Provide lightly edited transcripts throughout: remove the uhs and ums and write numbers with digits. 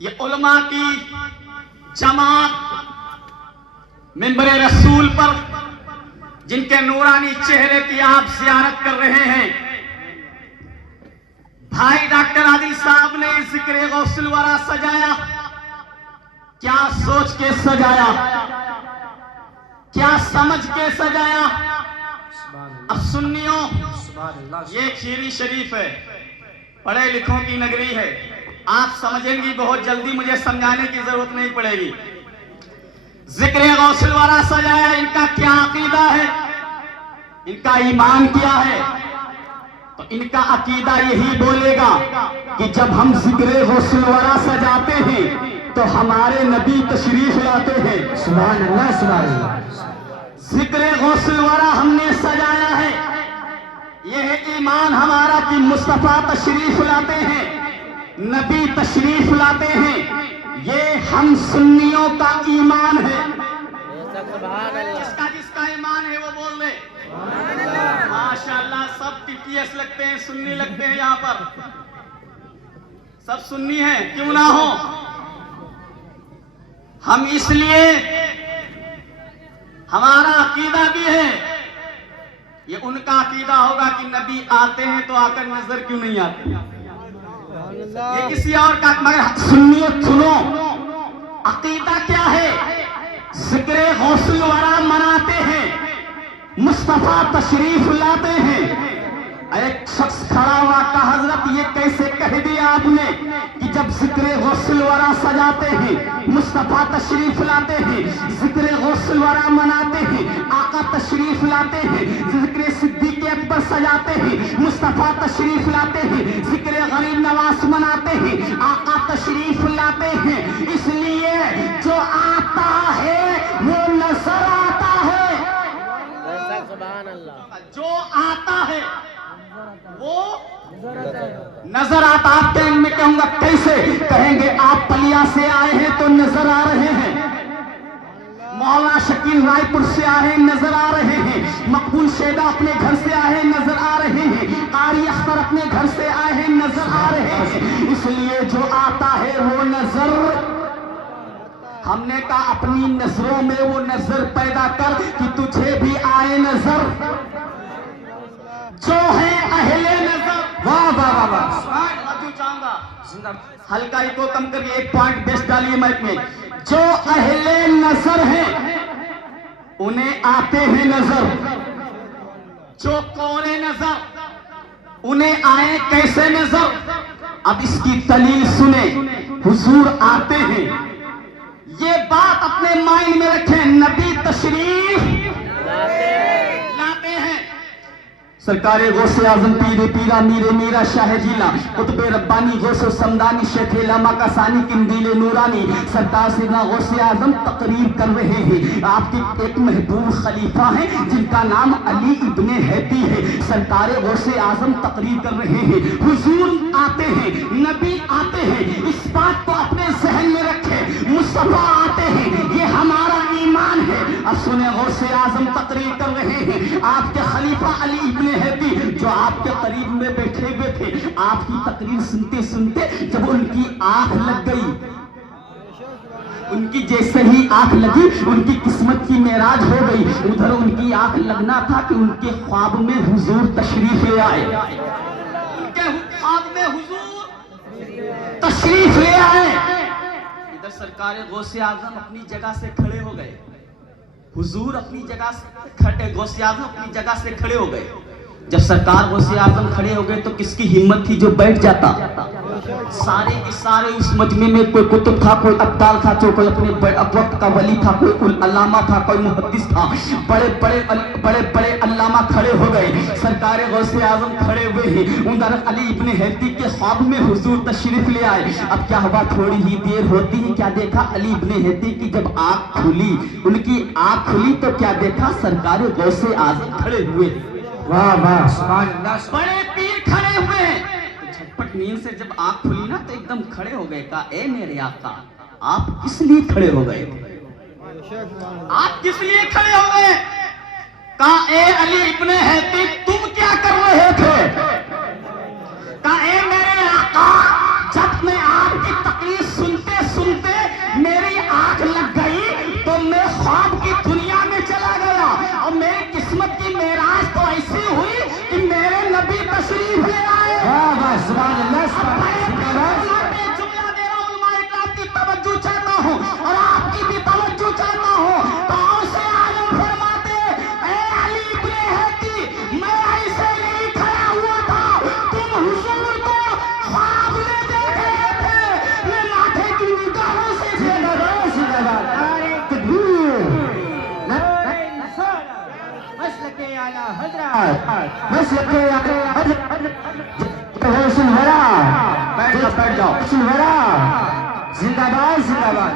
یہ علماء کی جماعت منبر رسول پر جن کے نورانی چہرے کی آپ زیارت کر رہے ہیں، بھائی ڈاکٹر عادل صاحب نے ذکر غوث الورا سجایا، کیا سوچ کے سجایا، کیا سمجھ کے سجایا؟ اب سنیوں، یہ کھیری شریف ہے، پڑھے لکھوں کی نگری ہے، آپ سمجھیں گی بہت جلدی، مجھے سمجھانے کی ضرورت نہیں پڑے گی۔ ذکر غوث الورا سجایا، ان کا کیا عقیدہ ہے، ان کا ایمان کیا ہے؟ تو ان کا عقیدہ یہی بولے گا کہ جب ہم ذکر غوث الورا سجاتے ہیں تو ہمارے نبی تشریف لاتے ہیں۔ سبحان اللہ، سبحان اللہ۔ ذکر غوث الورا ہم نے سجایا ہے، یہ ہے ایمان ہمارا کہ مصطفیٰ تشریف لاتے ہیں، نبی تشریف لاتے ہیں، یہ ہم سنیوں کا ایمان ہے۔ جس کا ایمان ہے وہ بول دے ماشاءاللہ۔ سب TTS لگتے ہیں، سنی لگتے ہیں، یہاں پر سب سنی ہیں، کیوں نہ ہو؟ ہم اس لیے، ہمارا عقیدہ بھی ہے، یہ ان کا عقیدہ ہوگا کہ نبی آتے ہیں تو آ کر نظر کیوں نہیں آتے، یہ کسی اور کا، مگر سنیت سنو، عقیدہ کیا ہے؟ ذکر غوث الورا مناتے ہیں، مصطفیٰ تشریف لاتے ہیں۔ ایک شخص کھڑا ہوا کہ حضرت یہ کیسے کہہ دیا آپ نے کہ جب ذکر غوث الورا سجاتے ہیں، مصطفیٰ تشریف لاتے ہیں، ذکر غوث الورا مناتے ہیں، آقا تشریف لاتے ہیں، ذکر صدیق اکبر سجاتے ہیں، مصطفیٰ تشریف لاتے ہیں، ذکر غریب نواز مناتے ہیں، آقا تشریف لاتے ہیں۔ اس لیے جو آتا ہے وہ نظر آتا ہے، جو آتا ہے وہ نظر آتا۔ آپ کے ان میں کہوں گا کیسے؟ کہیں گے آپ پلیا سے آئے ہیں تو نظر آ رہے ہیں، مولانا شکیل رائے پور سے آئے ہیں، نظر آ رہے ہیں، مقبول شیدا اپنے گھر سے آئے ہیں، نظر آ رہے ہیں، قاری اختر اپنے گھر سے آئے ہیں، نظر آ رہے ہیں۔ اس لیے جو آتا ہے وہ نظر، ہم نے کہا اپنی نظروں میں وہ نظر پیدا کر کہ تجھے بھی آئے نظر، جو ہے اہل نظر۔ واہ واہ واہ واہ۔ ہلکائی کو کم کر کے ایک پوائنٹ بیس ڈالیے مائک میں۔ جو اہل نظر ہیں انہیں آتے ہیں نظر، جو کونے نظر انہیں آئے کیسے نظر؟ اب اس کی دلیل سنیں۔ حضور آتے ہیں، یہ بات اپنے مائنڈ میں رکھیں، نبی تشریف لاتے ہیں۔ سرکار غوث اعظم پیر پیرا میر میرا شاہ جیلا قطب ربانی غوث سمدانی شیخ علامہ کا ثانی قندیل نورانی سرکار سیدنا غوث اعظم تقریر کر رہے ہیں۔ آپ کے ایک محبوب خلیفہ ہیں جن کا نام علی ابن ہیتی ہے، سرکار غوث اعظم تقریر کر رہے ہیں، حضور آتے ہیں، نبی آتے ہیں، اس بات کو اپنے ذہن میں رکھیں، مصطفیٰ آتے ہیں، یہ ہمارا ایمان ہے۔ اب سنیں، غوث اعظم تقریر کر رہے ہیں، آپ کے خلیفہ علی ابن ہیتی جو آپ کے قریب میں بیٹھے ہوئے تھے، آپ کی تقریر سنتے سنتے جب ان کی آنکھ لگ گئی، ان کی جیسے ہی آنکھ لگی ان کی قسمت کی معراج ہو گئی۔ ادھر ان کی آنکھ لگنا تھا کہ ان کے خواب میں حضور تشریف لے آئے، ان کے خواب میں حضور تشریف لے آئے۔ ادھر سرکار غوث اعظم اپنی جگہ سے کھڑے ہو گئے، حضور اپنی جگہ سے غوث اعظم اپنی جگہ سے کھڑے ہو گئے۔ جب سرکار غوث اعظم کھڑے ہو گئے تو کس کی ہمت تھی جو بیٹھ جاتا؟ سارے کے سارے اس مجمع میں کوئی کتب تھا، کوئی ابدال تھا، کوئی اپنے وقت کا ولی تھا، کوئی علامہ تھا، کوئی محدث تھا، بڑے بڑے علامہ کھڑے ہو گئے، سرکار غوث اعظم کھڑے ہوئے ہیں۔ ادھر علی ابن ہیتی کے خواب میں حضور تشریف لے آئے۔ اب کیا ہوا، تھوڑی ہی دیر ہوتی ہے، کیا دیکھا علی ابن ہیتی کی جب آنکھ کھلی، ان کی آنکھ کھلی تو کیا دیکھا، سرکار غوث اعظم کھڑے ہوئے۔ واہ واہ، سبحان اللہ۔ بڑے پیر کھڑے ہوئے ہیں، جھٹپٹ نیند سے جب آنکھ کھلی نا تو ایک دم کھڑے ہو گئے، کہا اے میرے آقا آپ کس لیے کھڑے ہو گئے، آپ کس لیے کھڑے ہو گئے؟ کہا اے علی ابن ہیتی تم کیا کر رہے تھے؟ کہا اے میرے آقا جب میں آپ کی تقریر سنتے بس سنورا بیٹھ جاؤ سنورا زندہ باد زندہ باد.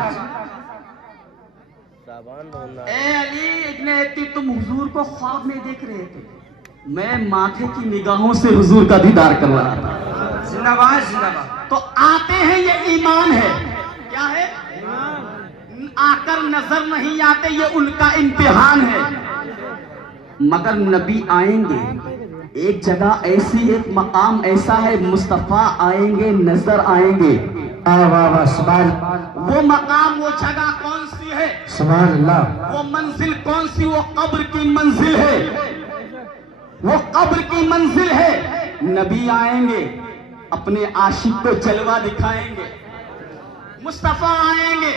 اے علی ابن ابی تم حضور کو خواب میں دیکھ رہے تھے, میں ماتھے کی نگاہوں سے حضور کا دیدار کر رہا تھا. زندہ باد زندہ باد. تو آتے ہیں یہ ایمان ہے. کیا ہے؟ آ کر نظر نہیں آتے, یہ ان کا امتحان ہے. مگر نبی آئیں گے, ایک جگہ ایسی, ایک مقام ایسا ہے, مصطفیٰ آئیں گے, نظر آئیں گے. واہ واہ واہ سبحان. وہ مقام, وہ جگہ کون سی ہے؟ سبحان اللہ. وہ منزل کون سی؟ وہ قبر کی منزل ہے, وہ قبر کی منزل ہے. نبی آئیں گے, اپنے عاشق کو جلوہ دکھائیں گے. مصطفیٰ آئیں گے,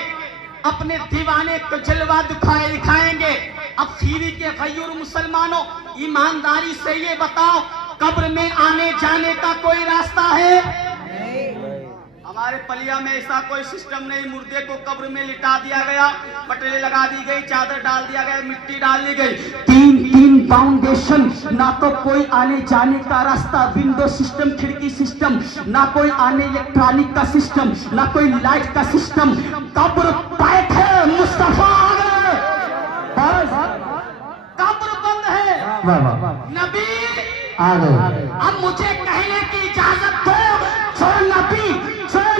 اپنے دیوانے کو جلوہ دکھائیں گے. اب پھیری کے غیور مسلمانوں, ایمانداری سے یہ بتاؤ, قبر میں آنے جانے کا کوئی راستہ ہے؟ ہمارے پلیا میں ایسا کوئی سسٹم نہیں. مردے کو قبر میں لٹا دیا گیا, پٹلے لگا دی گئی, چادر ڈال دیا گیا, مٹی ڈال دی گئی, تین فاؤنڈیشن. نہ تو کوئی آنے جانے کا راستہ, ونڈو سسٹم, کھڑکی سسٹم, نہ کوئی آنے الیکٹرانک کا سسٹم, نہ کوئی لائٹ کا سسٹم. قبر پیک ہے, مصطفیٰ آ گئے, قبر بند ہے. نبی آ گئے. اب مجھے کہنے کی اجازت دو, جو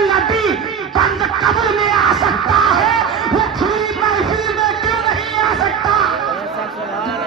نبی بند قبر میں آ سکتا ہے, وہ کھلی محفل میں کیوں نہیں آ سکتا؟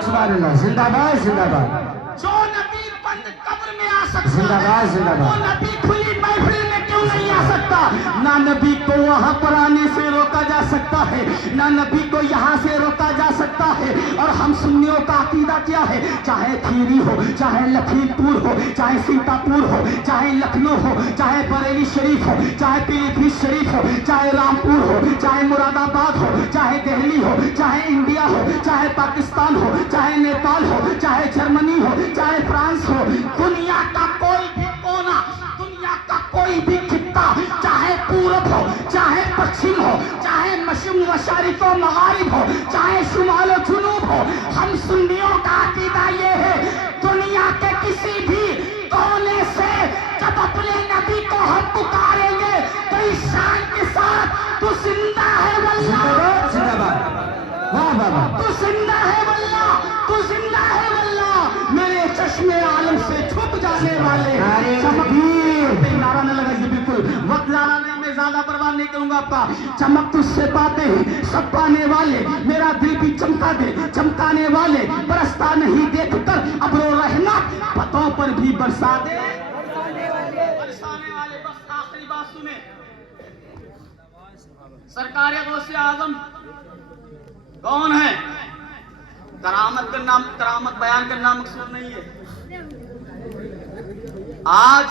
سبحان اللہ. زندہ باد زندہ باد. جو نبی بند قبر میں آ سکتا زندہ ہے, باد زندہ وہ باد. نبی کھلی محفل میں کیوں نہیں آ سکتا؟ نہ نبی کو وہاں پر آنے سے روکا جا سکتا ہے, نہ نبی کو یہاں سے روکا جا سکتا ہے. اور ہم سنیوں کا عقیدہ کیا ہے؟ چاہے کھیری ہو, چاہے لکھیم پور ہو, چاہے سیتا پور ہو, چاہے لکھنؤ ہو, چاہے بریلی شریف ہو, چاہے پیلی بھیت شریف ہو, چاہے رامپور ہو, چاہے مراد آباد ہو, چاہے دہلی ہو, چاہے انڈیا ہو, چاہے پاکستان ہو, چاہے نیپال ہو, چاہے جرمنی ہو, چاہے فرانس ہو, دنیا کا کوئی بھی کونا, دنیا کا کوئی بھی خطہ, چاہے پورب ہو, چاہے پچھم ہو, چاہے مشرق و مغرب ہو, چاہے شمال و جنوب ہو, ہم سنیوں کا عقیدہ یہ ہے, دنیا کے کسی بھی کونے سے جب اپنے نبی کو ہم پکاریں گے تو اس شان کے ساتھ, تو زندہ ہے واللہ, زندہ باد. واہ واہ واہ. تو زندہ ہے واللہ, تو زندہ ہے واللہ, میرے چشمے عالم سے چھپ جانے والے چمکیر. نعرہ نہ لگائیے, بالکل وقت زیادہ نہیں, میں زیادہ پرواہ نہیں کروں گا آپ کا. چمک تجھ سے پاتے ہیں سب پانے والے, میرا دل بھی چمکا دے, چمکانے والے, برستا نہیں دیکھ کر ابر و رحمت, پتوں پر بھی برسا دے, برسانے والے. بس آخری بات سنیں, سرکار غوث اعظم کون ہے؟ کرامت کرنا, کرامت بیان کرنا مقصود نہیں ہے. آج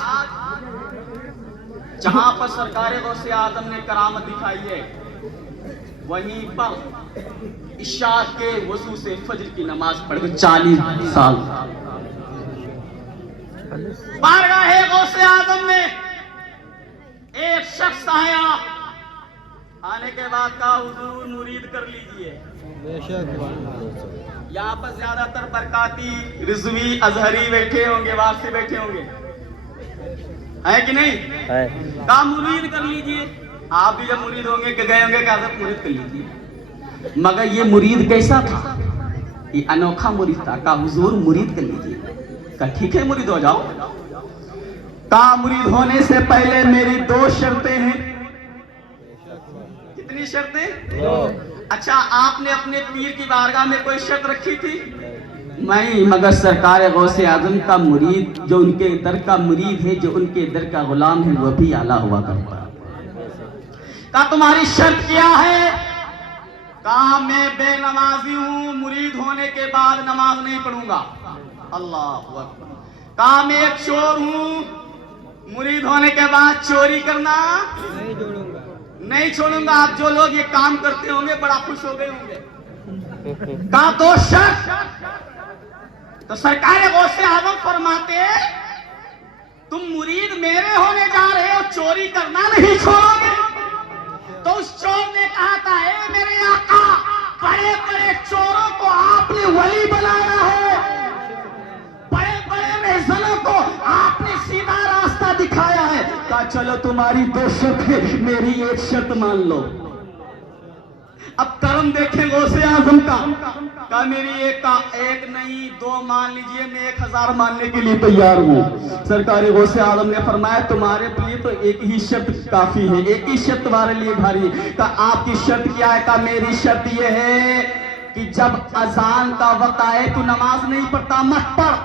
جہاں پر سرکار غوث اعظم نے کرامت دکھائی ہے, وہیں پر عشاء کے وضو سے فجر کی نماز پڑھ کے 40 سال بارگاہ غوث اعظم میں ایک شخص آیا, آنے کے بعد کہا حضور مرید کر لیجئے. یہاں پر زیادہ تر برکاتی, رضوی, ازہری بیٹھے ہوں گے, وارثی بیٹھے ہوں گے, ہے کہ نہیں؟ کہا مرید کر لیجئے. آپ بھی جب مرید ہوں گے کہ گئے ہوں گے کہ حضرت مرید کر لیجئے. مگر یہ مرید کیسا تھا؟ یہ انوکھا مرید تھا. کہا حضور مرید کر لیجئے. کہا ٹھیک ہے مرید ہو جاؤ. کہا مرید ہونے سے پہلے میری 2 شرطیں ہیں. کتنی شرطیں؟ اچھا, آپ نے اپنے پیر کی بارگاہ میں کوئی شرط رکھی تھی؟ نہیں, مگر سرکار غوث اعظم کا مرید, جو ان کے در کا مرید ہے, جو ان کے در کا غلام ہے, وہ بھی اعلیٰ ہوا کرتا. کہا تمہاری شرط کیا ہے؟ کہا میں بے نمازی ہوں, مرید ہونے کے بعد نماز نہیں پڑھوں گا. اللہ اکبر. کہا میں ایک چور ہوں, مرید ہونے کے بعد چوری کرنا نہیں چھوڑوں گا. آپ جو لوگ یہ کام کرتے ہوں گے بڑا خوش ہو گئے ہوں گے. کہا 2 شرط. تو سرکار غوث اعظم فرماتے, تم مرید میرے ہونے جا رہے ہو, چوری کرنا نہیں چھوڑو گے. تو اس چور نے کہا تھا, اے میرے آقا, بڑے بڑے چوروں کو آپ نے ولی بنایا ہے, چلو تمہاری 2 شرط ہے، میری 1 شرط مان لو۔ اب کرم دیکھیں غوث اعظم کا، کہا میری ایک نہیں 2 مان لیجئے، میں 1000 ماننے کے لیے تیار ہوں۔ سرکار غوث اعظم نے فرمایا تمہارے لیے تو 1 ہی شرط کافی ہے، 1 ہی شرط تمہارے لیے بھاری ہے۔ کہا آپ کی شرط کیا ہے؟ کہا میری شرط یہ ہے کہ جب اذان کا وقت آئے تو نماز نہیں پڑھتا مت پڑھ،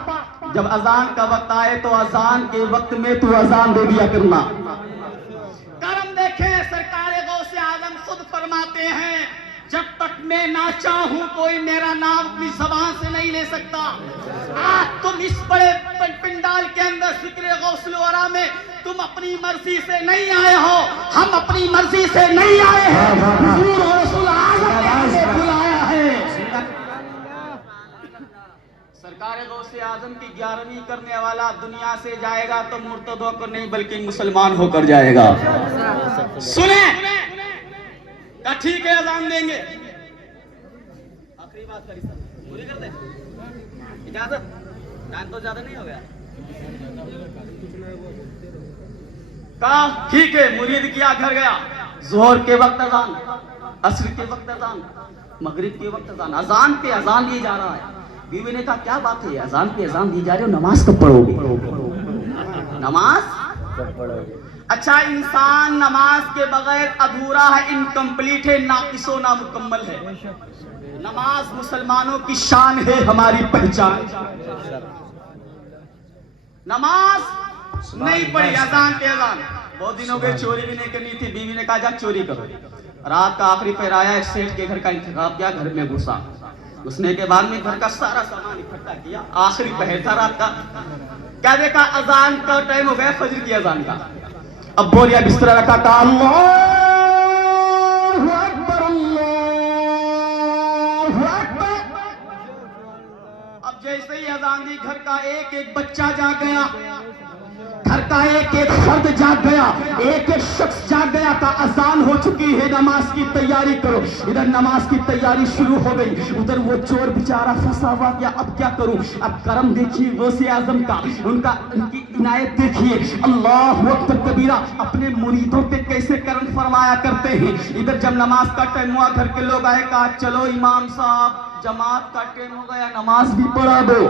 جب اذان کا وقت آئے تو اذان کے وقت میں تو اذان دے دیا کرنا۔ کرم دیکھیں سرکار غوث اعظم خود فرماتے ہیں جب تک میں نہ چاہوں کوئی میرا نام اپنی زبان سے نہیں لے سکتا۔ آج تم اس بڑے پنڈال کے اندر ذکر غوث الورا میں تم اپنی مرضی سے نہیں آئے ہو، ہم اپنی مرضی سے نہیں آئے ہیں، حضور غوث اعظم نے ہمیں بلایا ہے۔ سرکار غوث اعظم کی 11ویں کرنے والا دنیا سے جائے گا تو مرتد ہو کر نہیں بلکہ مسلمان ہو کر جائے گا۔ سنیں کہا ٹھیک ہے اذان دیں گے، آخری بات کری سب پوری کر دیں، اجازت؟ ٹائم تو زیادہ نہیں ہو گیا۔ کہا ٹھیک ہے، مرید کیا، گھر گیا، ظہر کے وقت اذان، عصر کے وقت اذان، مغرب کے وقت اذان، اذان پہ اذان دی جا رہا ہے۔ بیوی نے کہا کیا بات ہے، اذان پہ اذان دی جا رہی ہو، نماز کب پڑھو گے؟ نماز اچھا انسان نماز کے بغیر ادھورا ہے، انکمپلیٹ ہے، ناقص و نامکمل ہے۔ نماز مسلمانوں کی شان ہے، ہماری پہچان۔ نماز نہیں پڑھی، اذان پہ اذان، بہت دنوں کے چوری بھی نہیں کرنی تھی، بیوی نے کہا جا چوری کرو۔ رات کا آخری پہر آیا، ایک سیٹھ کے گھر کا انتخاب کیا، گھر میں گھسا، گھسنے کے بعد میں گھر کا سارا سامان اکٹھا کیا، آخری پہر تھا رات کا، کیا دیکھا اذان کا ٹائم ہو گیا، فجر کی اذان کا۔ اب بولیا بستر رکھا، کہا اللہ اکبر اللہ اکبر۔ اب جیسے ہی اذان دی، گھر کا ایک ایک بچہ جاگ گیا، گھر کا ایک ایک فرد جاگ گیا، ایک ایک شخص جاگ گیا، کہ اذان ہو چکی ہے، نماز کی تیاری کرو۔ ادھر نماز کی تیاری شروع ہو گئی، ادھر وہ چور بیچارہ پھنسا ہوا گیا، اب کیا کروں؟ اب کرم دیکھیے غوث اعظم کا، ان کی عنایت دیکھیے، اللہ اکبر کبیرہ، اپنے مریدوں پہ کیسے کرم فرمایا کرتے ہیں۔ ادھر جب نماز کا ٹائم ہوا، گھر کے لوگ آئے، کہا چلو امام صاحب جماعت کا ٹائم ہو گیا، نماز بھی پڑھا دو۔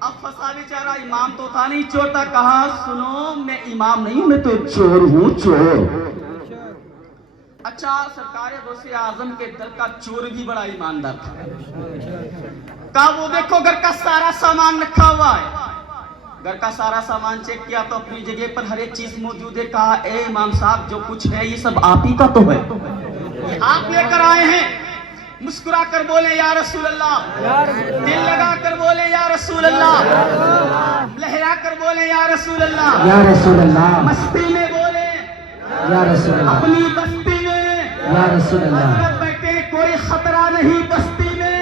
اب پھنسا بیچارہ، امام تو تھا نہیں، چور تھا۔ کہا سنو میں امام نہیں ہوں، میں تو ایک چور ہوں، چور۔ اچھا سرکار غوث اعظم کے در کا چور بھی بڑا ایماندار تھا۔ کہا وہ دیکھو گھر کا سارا سامان رکھا ہوا ہے، گھر کا سارا سامان چیک کیا تو اپنی جگہ پر ہر ایک چیز موجود ہے۔ کہا اے امام صاحب جو کچھ ہے یہ سب آپ ہی کا تو ہے، یہ آپ لے کر آئے ہیں؟ مسکرا کر بولے یا رسول اللہ، دل لگا کر بولے یا رسول اللہ، لہرا کر بولے یا رسول اللہ، یا رسول اللہ، مستی میں بولے یا رسول اللہ، اپنی بستی میں یا رسول اللہ، حضرت بیٹھے کوئی خطرہ نہیں بستی میں،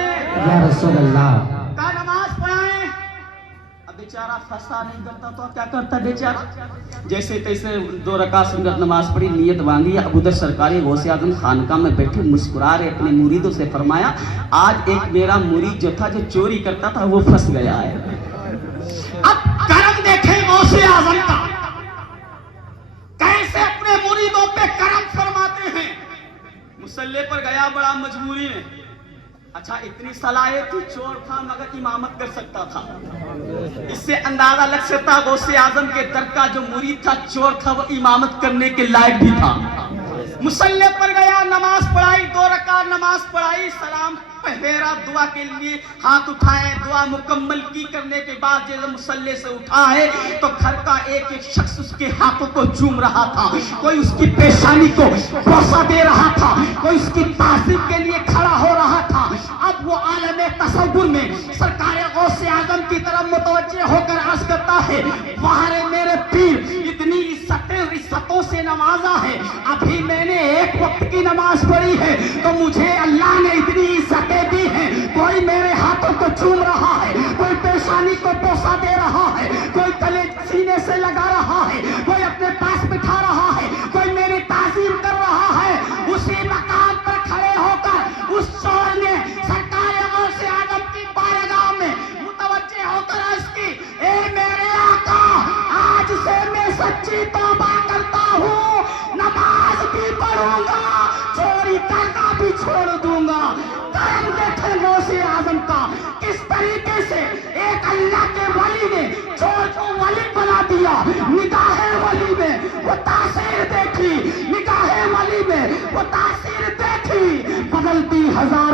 یا رسول اللہ۔ کہا نماز پڑھائیں۔ اب بیچارہ پھنسا نہیں کرتا تو کیا کرتا بیچارہ؟ جیسے تیسے 2 رکعت سنت نماز پڑھی، نیت باندھی۔ اب ادھر سرکاری غوث اعظم خانقاہ میں بیٹھے مسکرا رہے، اپنے مریدوں سے فرمایا آج ایک میرا مرید جو تھا، جو چوری کرتا تھا، وہ پھنس گیا ہے۔ اب کرم دیکھیں غوث اعظم کا، کیسے اپنے مریدوں پہ کرم فرماتے ہیں۔ مصلی پر گیا بڑا مجبوری میں، اچھا اتنی صلاحیت تھی، چور تھا مگر امامت کر سکتا تھا۔ اس سے اندازہ لگ سکتا غوث اعظم کے در کا جو مرید تھا، چور تھا، وہ امامت کرنے کے لائق بھی تھا۔ مصلی پر گیا، نماز پڑھائی، 2 رکعت نماز پڑھائی، سلام پہیرا، دعا کے لیے ہاتھ اٹھائے، دعا مکمل کی کرنے کے بعد جب مصلی سے اٹھا ہے تو گھر کا ایک ایک شخص اس کے ہاتھوں کو چوم رہا تھا، کوئی اس کی پیشانی کو بوسہ دے رہا تھا، کوئی اس کی تعظیم کے لیے کھڑا ہو رہا تھا۔ اب وہ عالم تصور میں سرکار غوث اعظم کی طرف متوجہ ہو کر عرض کرتا ہے واہ میرے پیر، اتنی عزتوں سے نوازا ہے، ابھی میں نے 1 وقت کی نماز پڑھی ہے تو مجھے اللہ نے اتنی عزتیں دی ہیں، کوئی میرے ہاتھوں کو چوم رہا ہے، کوئی پیشانی کو بوسہ دے رہا ہے، کوئی گلے سینے سے لگا رہا ہے، کوئی اپنے پاس بٹھا رہا ہے، کوئی میری تعظیم کر رہا ہے۔ اسی مقام پر کھڑے ہو کر اس چور نے سرکار غوث اعظم کی بارگاہ میں متوجہ ہو کر عرض کی اے میرے آقا، آج سے میں سچی کروں گا، چوری کرنا بھی چھوڑ دوں گا۔ کرم دیکھیں غوث اعظم کا، کس طریقے سے ایک اللہ کے ولی نے چور کو ولی بنا دیا۔ نگاہ ولی میں وہ تاثیر دیکھی، نگاہ ولی میں وہ تاثیر دیکھی، بدلتی ہزار